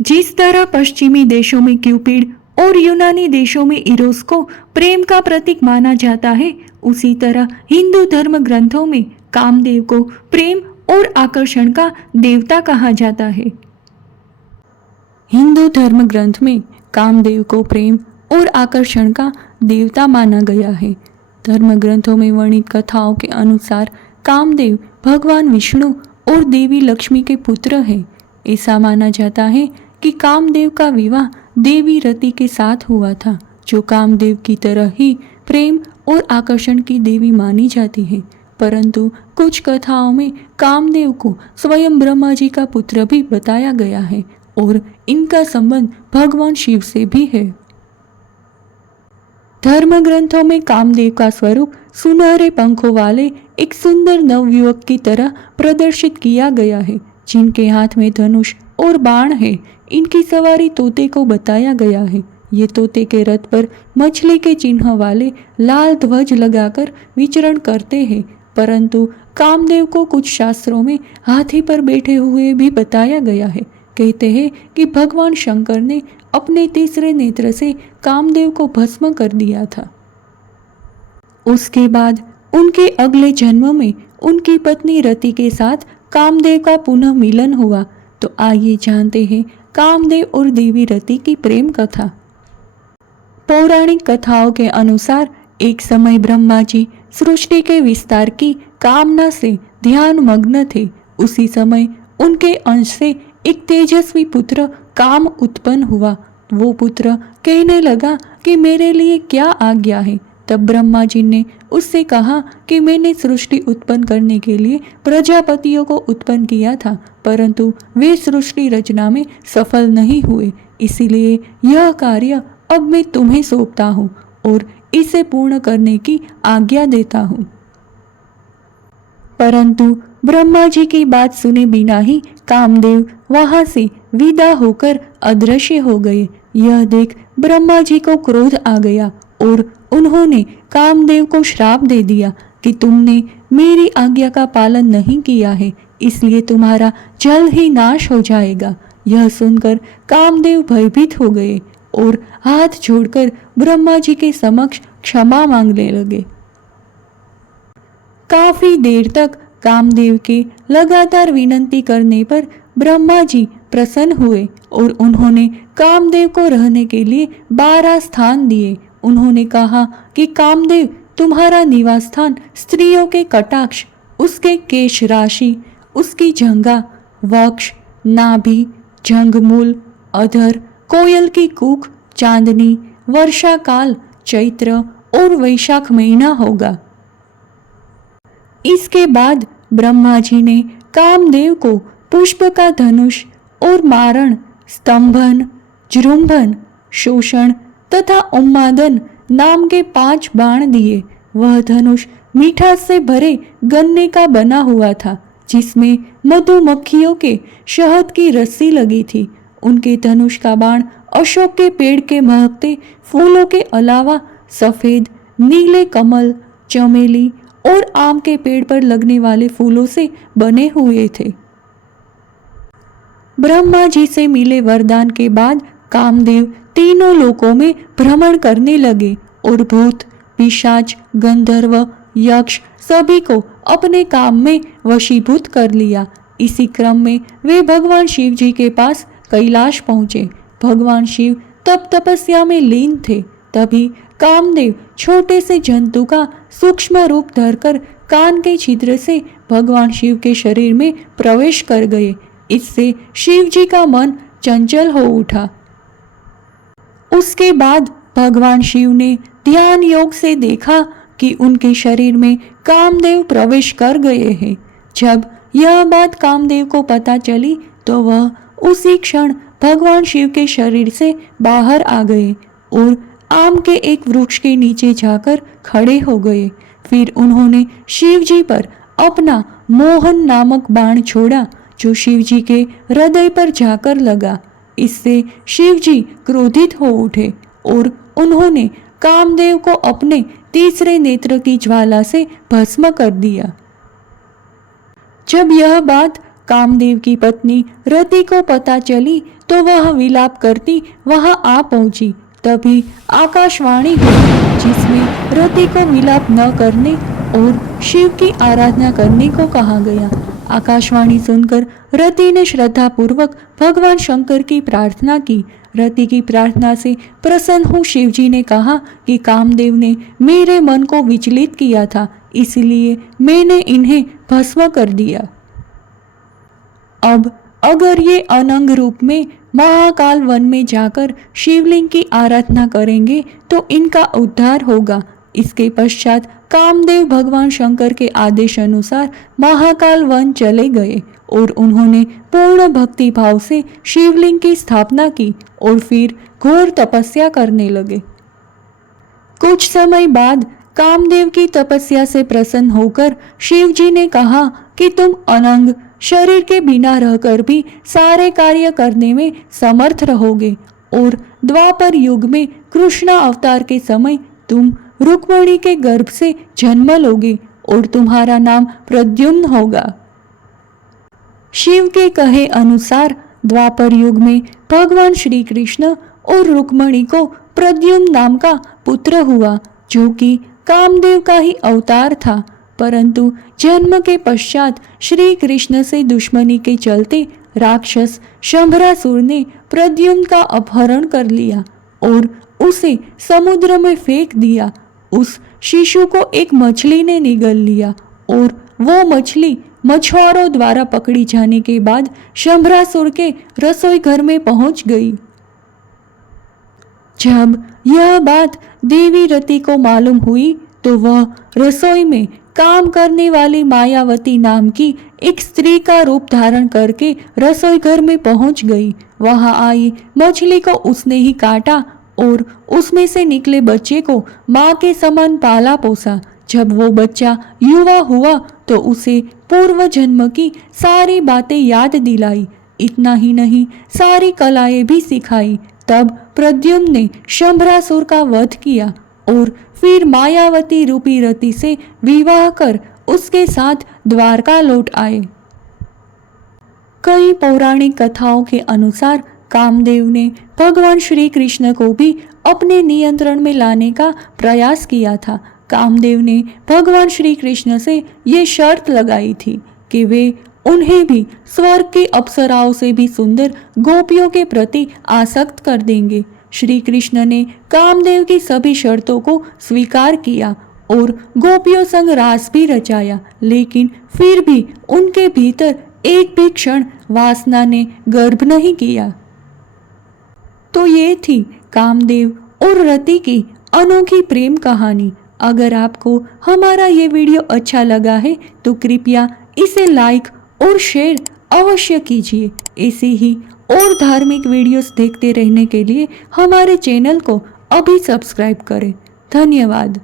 जिस तरह पश्चिमी देशों में क्यूपिड और यूनानी देशों में इरोस को प्रेम का प्रतीक माना जाता है, उसी तरह हिंदू धर्म ग्रंथों में कामदेव को प्रेम और आकर्षण का देवता कहा जाता है। हिंदू धर्म ग्रंथ में कामदेव को प्रेम और आकर्षण का देवता माना गया है। धर्म ग्रंथों में वर्णित कथाओं के अनुसार कामदेव भगवान विष्णु और देवी लक्ष्मी के पुत्र हैं। ऐसा माना जाता है कि कामदेव का विवाह देवी रति के साथ हुआ था, जो कामदेव की तरह ही प्रेम और आकर्षण की देवी मानी जाती है। परंतु कुछ कथाओं में कामदेव को स्वयं ब्रह्मा जी का पुत्र भी बताया गया है और इनका संबंध भगवान शिव से भी है। धर्म ग्रंथों में कामदेव का स्वरूप सुनहरे पंखों वाले एक सुंदर नवयुवक की तरह प्रदर्शित किया गया है, जिनके हाथ में धनुष और बाण है। इनकी सवारी तोते को बताया गया है। ये तोते के रथ पर मछली के चिन्ह वाले लाल ध्वज लगाकर विचरण करते हैं, परंतु कामदेव को कुछ शास्त्रों में हाथी पर बैठे हुए भी बताया गया है। कहते हैं कि भगवान शंकर ने अपने तीसरे नेत्र से कामदेव को भस्म कर दिया था। उसके बाद उनके अगले जन्म में उनकी पत्नी रति के साथ कामदेव का पुनः मिलन हुआ। तो आइए जानते हैं कामदेव और देवी रति की प्रेम कथा। पौराणिक कथाओं के अनुसार एक समय ब्रह्मा जी सृष्टि के विस्तार की कामना से ध्यान मग्न थे। उसी समय उनके अंश से एक तेजस्वी पुत्र काम उत्पन्न हुआ। वो पुत्र कहने लगा कि मेरे लिए क्या आज्ञा है। तब ब्रह्मा जी ने उससे कहा कि मैंने सृष्टि उत्पन्न करने के लिए प्रजापतियों को उत्पन्न किया था, परंतु वे सृष्टि रचना में सफल नहीं हुए। इसीलिए यह कार्य अब मैं तुम्हें सौंपता हूँ और इसे पूर्ण करने की आज्ञा देता हूँ। परंतु ब्रह्मा जी की बात सुने बिना ही कामदेव वहां से विदा होकर अदृश्य हो गए। यह देख ब्रह्मा जी को क्रोध आ गया और उन्होंने कामदेव को श्राप दे दिया कि तुमने मेरी आज्ञा का पालन नहीं किया है, इसलिए तुम्हारा जल्द ही नाश हो जाएगा। यह सुनकर कामदेव भयभीत हो गए और हाथ जोड़कर ब्रह्मा जी के समक्ष क्षमा मांगने लगे। काफी देर तक कामदेव के लगातार विनती करने पर ब्रह्मा जी प्रसन्न हुए और उन्होंने कामदेव को रहने के लिए 12 स्थान दिए। उन्होंने कहा कि कामदेव, तुम्हारा निवास स्थान स्त्रियों के कटाक्ष, उसके केश राशि, उसकी जंघा, वक्ष, नाभि, जंघमूल, अधर, कोयल की कूख, चांदनी, वर्षा काल, चैत्र और वैशाख महीना होगा। इसके बाद ब्रह्मा जी ने कामदेव को पुष्प का धनुष और मारण, स्तंभन, जृंभन, शोषण तथा उन्मादन नाम के 5 बाण दिए। वह धनुष मिठास से भरे गन्ने का बना हुआ था, जिसमें मधुमक्खियों के शहद की रस्सी लगी थी। उनके धनुष का बाण अशोक के पेड़ के महकते फूलों के अलावा सफेद, नीले कमल, चमेली और आम के पेड़ पर लगने वाले फूलों से बने हुए थे। ब्रह्मा जी से मिले वरदान के बाद कामदेव तीनों लोकों में भ्रमण करने लगे और भूत, पिशाच, गंधर्व, यक्ष सभी को अपने काम में वशीभूत कर लिया। इसी क्रम में वे भगवान शिव जी के पास कैलाश पहुंचे। भगवान शिव तब तपस्या में लीन थे। तभी कामदेव छोटे से जंतु का सूक्ष्म रूप धरकर कान के छिद्र से भगवान शिव के शरीर में प्रवेश कर गए। इससे शिव जी का मन चंचल हो उठा। उसके बाद भगवान शिव ने ध्यान योग से देखा कि उनके शरीर में कामदेव प्रवेश कर गए हैं। जब यह बात कामदेव को पता चली तो वह उसी क्षण भगवान शिव के शरीर से बाहर आ गए और आम के एक वृक्ष के नीचे जाकर खड़े हो गए। फिर उन्होंने शिव जी पर अपना मोहन नामक बाण छोड़ा, जो शिव जी के हृदय पर जाकर लगा। इससे शिव जी क्रोधित हो उठे और उन्होंने कामदेव को अपने तीसरे नेत्र की ज्वाला से भस्म कर दिया। जब यह बात कामदेव की पत्नी रति को पता चली तो वह विलाप करती वहां आ पहुंची। तभी आकाशवाणी हुई जिसमें रति को विलाप न करने और शिव की आराधना करने को कहा गया। आकाशवाणी सुनकर रति ने श्रद्धापूर्वक भगवान शंकर की प्रार्थना की। रति की प्रार्थना से प्रसन्न हो शिवजी ने कहा कि कामदेव ने मेरे मन को विचलित किया था, इसलिए मैंने इन्हें भस्म कर दिया। अब अगर ये अनंग रूप में महाकाल वन में जाकर शिवलिंग की आराधना करेंगे तो इनका उद्धार होगा। इसके पश्चात कामदेव भगवान शंकर के आदेश अनुसार महाकाल वन चले गए और उन्होंने पूर्ण भक्ति भाव से शिवलिंग की स्थापना की और फिर घोर तपस्या करने लगे। कुछ समय बाद कामदेव की तपस्या से प्रसन्न होकर शिवजी ने कहा कि तुम अनंग शरीर के बिना रहकर भी सारे कार्य करने में समर्थ रहोगे और द्वापर युग में कृष्ण अवतार के समय तुम रुक्मिणी के गर्भ से जन्म लोगे और तुम्हारा नाम प्रद्युम्न होगा। शिव के कहे अनुसार द्वापर युग में भगवान श्री कृष्ण और रुक्मिणी को प्रद्युम्न नाम का पुत्र हुआ, जो कि कामदेव का ही अवतार था। परंतु जन्म के पश्चात श्री कृष्ण से दुश्मनी के चलते राक्षस शंभरासुर ने प्रद्युम्न का अपहरण कर लिया और उसे समुद्र में फेंक दिया। उस शिशु को एक मछली ने निगल लिया और वो मछली मछुआरों द्वारा पकड़ी जाने के बाद शंभरासुर के रसोई घर में पहुंच गई। जब यह बात देवी रति को मालूम हुई तो वह रसोई में काम करने वाली मायावती नाम की एक स्त्री का रूप धारण करके रसोई घर में पहुंच गई। वहां आई मछली को उसने ही काटा और उसमें से निकले बच्चे को माँ के समान पाला पोसा। जब वो बच्चा युवा हुआ तो उसे पूर्व जन्म की सारी बातें याद दिलाई। इतना ही नहीं, सारी कलाएं भी सिखाई। तब प्रद्युम्न ने शंभरासुर का वध किया और फिर मायावती रूपी रति से विवाह कर उसके साथ द्वारका लौट आए। कई पौराणिक कथाओं के अनुसार कामदेव ने भगवान श्री कृष्ण को भी अपने नियंत्रण में लाने का प्रयास किया था। कामदेव ने भगवान श्री कृष्ण से ये शर्त लगाई थी कि वे उन्हें भी स्वर्ग की अप्सराओं से भी सुंदर गोपियों के प्रति आसक्त कर देंगे। श्री कृष्ण ने कामदेव की सभी शर्तों को स्वीकार किया और गोपियों संग रास भी रचाया, लेकिन फिर भी उनके भीतर एक भी क्षण वासना ने गर्भ नहीं किया। तो ये थी कामदेव और रति की अनोखी प्रेम कहानी। अगर आपको हमारा ये वीडियो अच्छा लगा है तो कृपया इसे लाइक और शेयर अवश्य कीजिए। ऐसे ही और धार्मिक वीडियोस देखते रहने के लिए हमारे चैनल को अभी सब्सक्राइब करें। धन्यवाद।